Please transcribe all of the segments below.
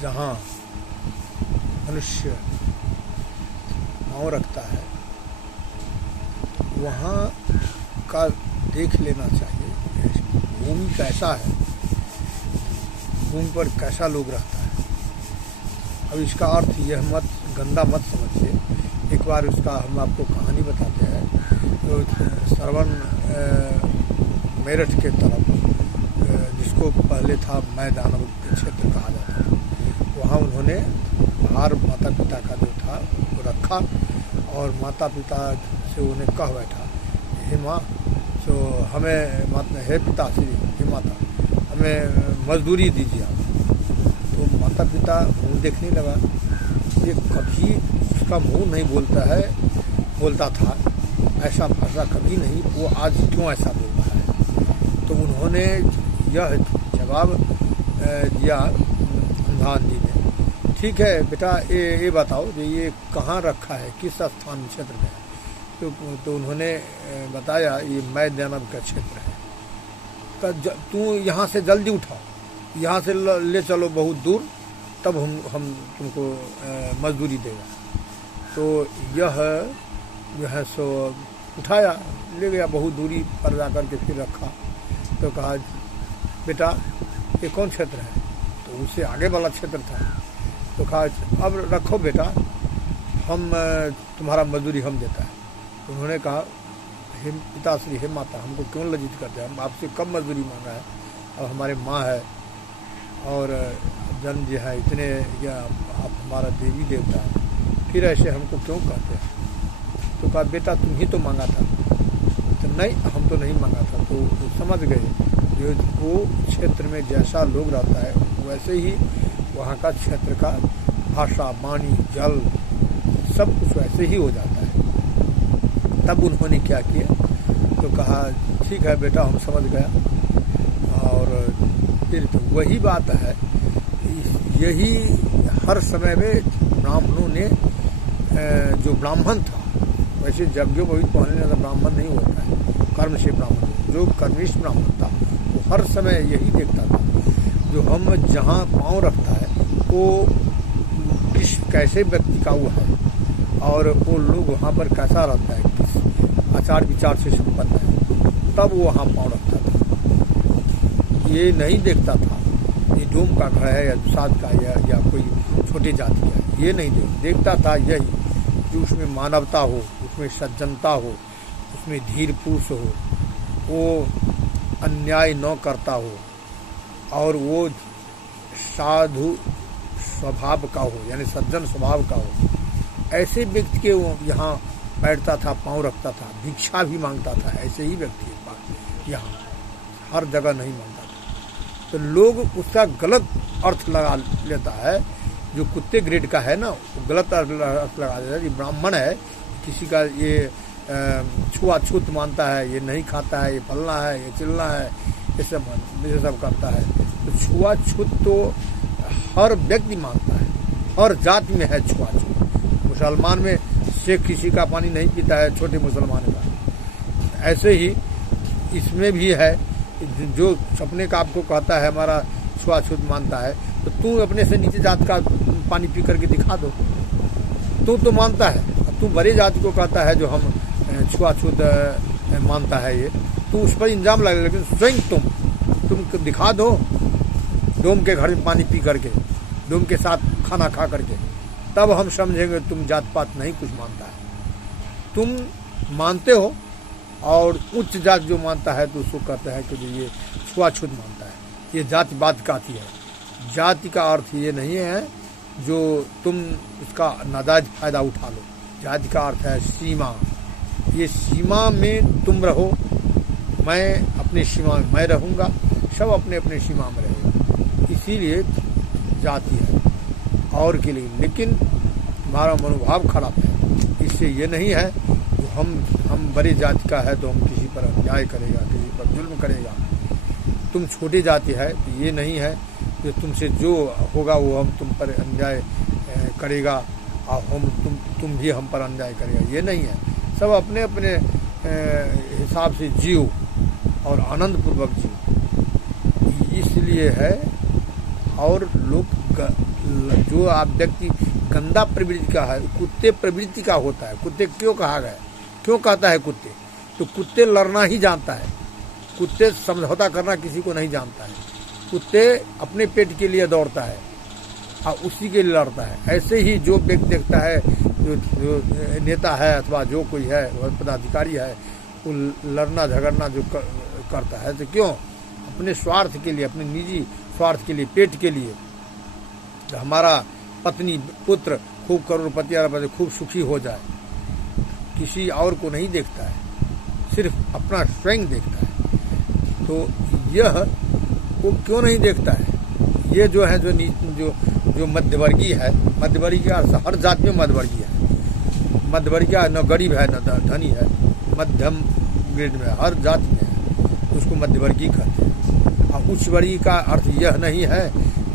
जहाँ मनुष्य पाँव रखता है वहाँ का देख लेना चाहिए भूमि कैसा है, भूमि पर कैसा लोग रहता है। अब इसका अर्थ यह मत गंदा मत समझिए। एक बार उसका हम आपको कहानी बताते हैं। तो श्रवण मेरठ के तरफ, जिसको पहले था मैदान के क्षेत्र कहा जाता था, वहाँ उन्होंने भार माता पिता का जो था वो रखा और माता पिता से उन्हें कह बैठा, हे माँ, तो हमें हे पिताश्री, हे माता, हमें मजदूरी दीजिए आप। तो माता पिता मुँह देखने लगा। ये कभी उसका मुँह नहीं बोलता था ऐसा भाषा कभी नहीं, वो आज क्यों ऐसा बोल रहा है। तो उन्होंने यह जवाब दिया अंधान जी ने, ठीक है बेटा, ये बताओ जो ये कहाँ रखा है, किस स्थान क्षेत्र में है। तो उन्होंने बताया ये मैदान का क्षेत्र है। तू यहाँ से जल्दी उठाओ, यहाँ से ले चलो बहुत दूर, तब हम तुमको मजदूरी देगा। तो यह सो उठाया, ले गया बहुत दूरी पर जाकर के फिर रखा। तो कहा, बेटा ये कौन क्षेत्र है। तो उससे आगे वाला क्षेत्र था। तो कहा, अब रखो बेटा, हम तुम्हारा मजदूरी हम देता है। उन्होंने कहा, हे पिताश्री, हे माता, हमको क्यों लज्जित करते हैं, हम आपसे कब मजदूरी मांगा है। अब हमारे माँ है और जन्म जी है, इतने या आप हमारा देवी देवता है, फिर ऐसे हमको क्यों कहते हैं। तो कहा, बेटा तुम ही तो मांगा था। तो नहीं, हम तो नहीं मांगा था। तो समझ गए जो वो क्षेत्र में जैसा लोग रहता है वैसे ही वहाँ का क्षेत्र का भाषा, वाणी, जल सब कुछ वैसे ही हो जाता है। तब उन्होंने क्या किया, तो कहा, ठीक है बेटा, हम समझ गया। और फिर तो वही बात है, यही हर समय में ब्राह्मणों ने, जो ब्राह्मण था, वैसे यज्ञ पवित्र कहने वाला ब्राह्मण नहीं होता है, कर्म से ब्राह्मण। जो कर्मनिष्ठ ब्राह्मण था वो हर समय यही देखता था, जो हम जहाँ पाँव रखता है वो किस कैसे व्यक्ति का वो है और वो लोग वहाँ पर कैसा रहता है, किस आचार विचार से संपन्न है, तब वो वहाँ पाँव रखता था। ये नहीं देखता था ये डोम का घर है या दुसाद का या कोई छोटी जाति का, ये नहीं देखता था यही कि उसमें मानवता हो, उसमें सज्जनता हो, उसमें धीर पुरुष हो, वो अन्याय न करता हो और वो साधु स्वभाव का हो, यानी सज्जन स्वभाव का हो। ऐसे व्यक्ति के वो यहाँ बैठता था, पाँव रखता था, भिक्षा भी मांगता था। ऐसे ही व्यक्ति यहाँ हर जगह नहीं मांगता था। तो लोग उसका गलत अर्थ लगा लेता है, जो कुत्ते ग्रेड का है ना, वो गलत अर्थ लगा देता है कि ब्राह्मण है, किसी का ये छुआछूत मानता है, ये नहीं खाता है, ये फलना है, ये चिलना है, ये सब करता है। तो छुआछूत तो हर व्यक्ति मानता है, हर जाति में है छुआछूत। मुसलमान में शेख किसी का पानी नहीं पीता है, छोटे मुसलमान का। ऐसे ही इसमें भी है, जो अपने का आपको कहता है हमारा छुआछूत मानता है, तो तू अपने से नीचे जात का पानी पी करके दिखा दो। तू तो मानता है, तू बड़े जाति को कहता है जो हम छुआछूत मानता है, ये तू उस पर इंजाम लगे, लेकिन स्वयं तुम दिखा दो डोम के घर में पानी पी करके, डोम के साथ खाना खा करके, तब हम समझेंगे तुम जात पात नहीं कुछ मानता है। तुम मानते हो और उच्च जात जो मानता है तो उसको कहता है कि जो ये छुआछूत मानता है, ये जाति बात का है। जाति का अर्थ ये नहीं है जो तुम उसका नाजायज फायदा उठा लो। जाति का अर्थ है सीमा। ये सीमा में तुम रहो, मैं अपनी सीमा में मैं रहूँगा, सब अपने अपने सीमा में रहेगा, इसीलिए जाति है और के लिए। लेकिन तुम्हारा मनोभाव खराब है, इससे ये नहीं है जो हम बड़ी जाति का है तो हम किसी पर अन्याय करेगा, किसी पर जुल्म करेगा। तुम छोटी जाति है तो ये नहीं है कि तुमसे जो होगा वो हम तुम पर अन्याय करेगा और तुम भी हम पर अन्याय करेगा, ये नहीं है। सब अपने अपने हिसाब से जियो और आनंद पूर्वक जियो। इसलिए है और लोग जो आप व्यक्ति गंदा प्रवृत्ति का है, कुत्ते प्रवृत्ति का होता है। कुत्ते क्यों कहा गया, क्यों कहता है कुत्ते? तो कुत्ते लड़ना ही जानता है, कुत्ते समझौता करना किसी को नहीं जानता है। कुत्ते अपने पेट के लिए दौड़ता है और उसी के लिए लड़ता है। ऐसे ही जो व्यक्ति देखता है, जो नेता है अथवा जो कोई है पदाधिकारी है, वो लड़ना झगड़ना जो करता है, तो क्यों? अपने स्वार्थ के लिए, अपने निजी स्वार्थ के लिए, पेट के लिए। हमारा पत्नी पुत्र खूब करोड़पति अरबपति खूब सुखी हो जाए, किसी और को नहीं देखता है, सिर्फ अपना स्वयं देखता है। तो यह वो क्यों नहीं देखता है? ये जो है जो मध्यवर्गीय है, मध्यवर्गीय का हर जाति में मध्यवर्गीय है। मध्यवर्गीय न गरीब है न धनी है, मध्यम ग्रेड में हर जाति में है, उसको मध्यवर्गीय कहते हैं। और उच्च वर्गीय का अर्थ यह नहीं है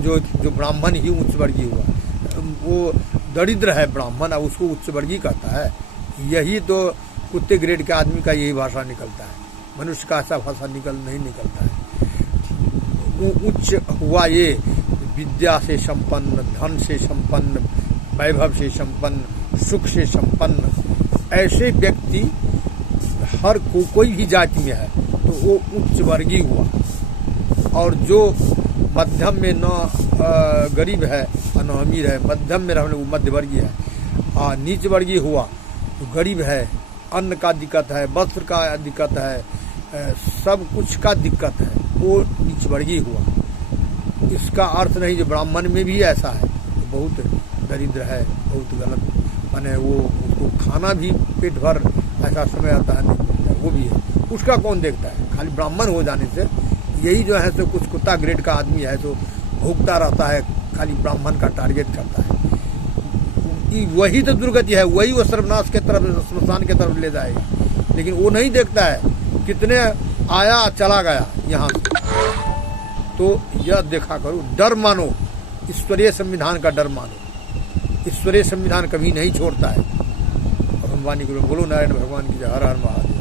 जो ब्राह्मण ही उच्च वर्गीय हुआ, वो दरिद्र है ब्राह्मण और उसको उच्च वर्गीय कहता है। यही तो कुत्ते ग्रेड के आदमी का यही भाषा निकलता है, मनुष्य का ऐसा भाषा नहीं निकलता है। उच्च हुआ ये विद्या से संपन्न, धन से संपन्न, वैभव से संपन्न, सुख से संपन्न। ऐसे व्यक्ति हर कोई भी जाति में है तो वो उच्च वर्गीय हुआ। और जो मध्यम में न गरीब है न अमीर है, मध्यम में रहने वो मध्य वर्गीय है। नीच वर्गीय हुआ तो गरीब है, अन्न का दिक्कत है, वस्त्र का दिक्कत है, सब कुछ का दिक्कत है, वो नीच वर्गीय हुआ। इसका अर्थ नहीं जो ब्राह्मण में भी ऐसा है तो बहुत दरिद्र है, बहुत गलत माने वो उसको खाना भी पेट भर ऐसा समय आता है नहीं, वो भी है। उसका कौन देखता है? खाली ब्राह्मण हो जाने से यही जो है तो कुछ कुत्ता ग्रेड का आदमी है तो भोगता रहता है, खाली ब्राह्मण का टारगेट करता है। वही तो दुर्गति है, वही वो सर्वनाश के तरफ, स्मशान के तरफ ले जाएगा। लेकिन वो नहीं देखता है कितने आया चला गया यहाँ से। तो यह देखा करो, डर मानो, ईश्वरीय संविधान का डर मानो। ईश्वरीय संविधान कभी नहीं छोड़ता है। और हम वाणी बोलो नारायण भगवान की जय। हर हर महादेव।